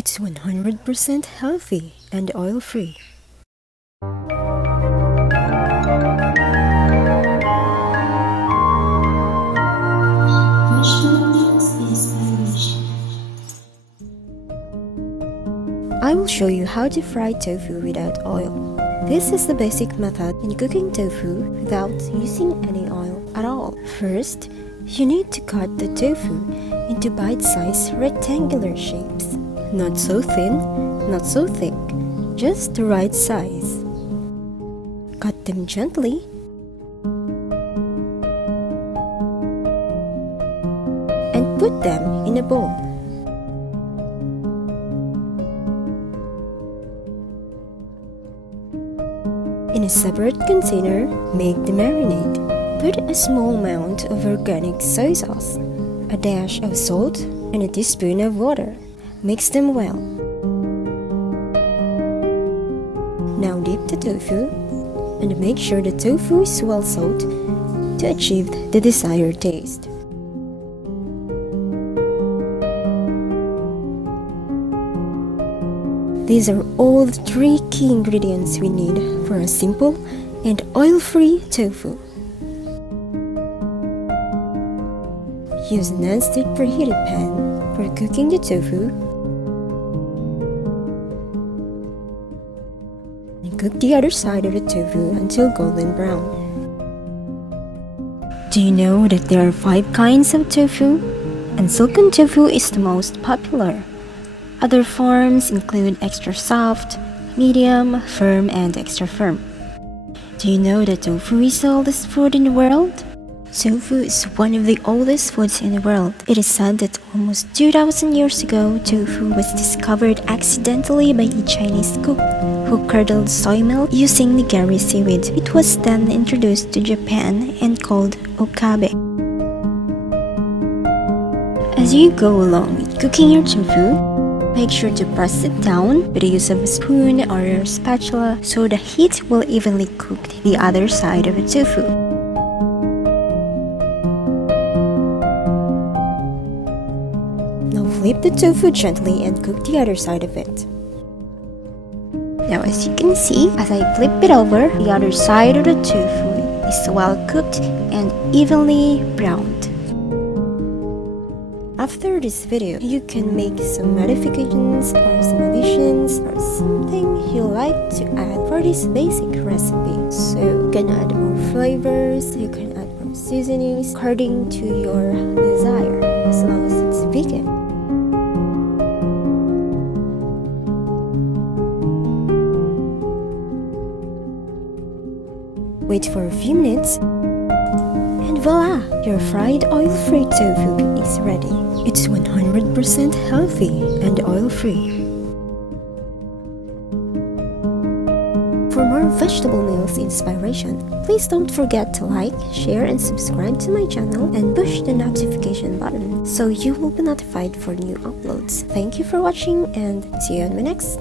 It's 100% healthy and oil-free. I will show you how to fry tofu without oil. This is the basic method in cooking tofu without using any oil at all. First, you need to cut the tofu into bite-sized rectangular shapes. Not so thin, not so thick, just the right size. Cut them gently and put them in a bowl. In a separate container, make the marinade. Put a small amount of organic soy sauce, a dash of salt, and a teaspoon of water. Mix them well. Now dip the tofu and make sure the tofu is well soaked to achieve the desired taste. These are all the 3 key ingredients we need for a simple and oil-free tofu. Use a non-stick preheated pan for cooking the tofu and cook the other side of the tofu until golden brown. Do you know that there are 5 kinds of tofu? And silken tofu is the most popular. Other forms include extra soft, medium, firm, and extra firm. Do you know that tofu is the oldest food in the world? Tofu is one of the oldest foods in the world. It is said that almost 2,000 years ago, tofu was discovered accidentally by a Chinese cook who curdled soy milk using nigari seaweed. It was then introduced to Japan and called okabe. As you go along with cooking your tofu, make sure to press it down with the use of a spoon or a spatula so the heat will evenly cook the other side of the tofu. Now flip the tofu gently and cook the other side of it. Now as you can see, as I flip it over, the other side of the tofu is well cooked and evenly browned. After this video, you can make some modifications or some additions or something you like to add for this basic recipe. So you can add more flavors, you can add more seasonings according to your desire, as long as it's vegan. Wait for a few minutes and voila! Your fried oil-free tofu is ready. It's 100% healthy and oil-free. For more vegetable meals inspiration, please don't forget to like, share, and subscribe to my channel and push the notification button so you will be notified for new uploads. Thank you for watching and see you on my next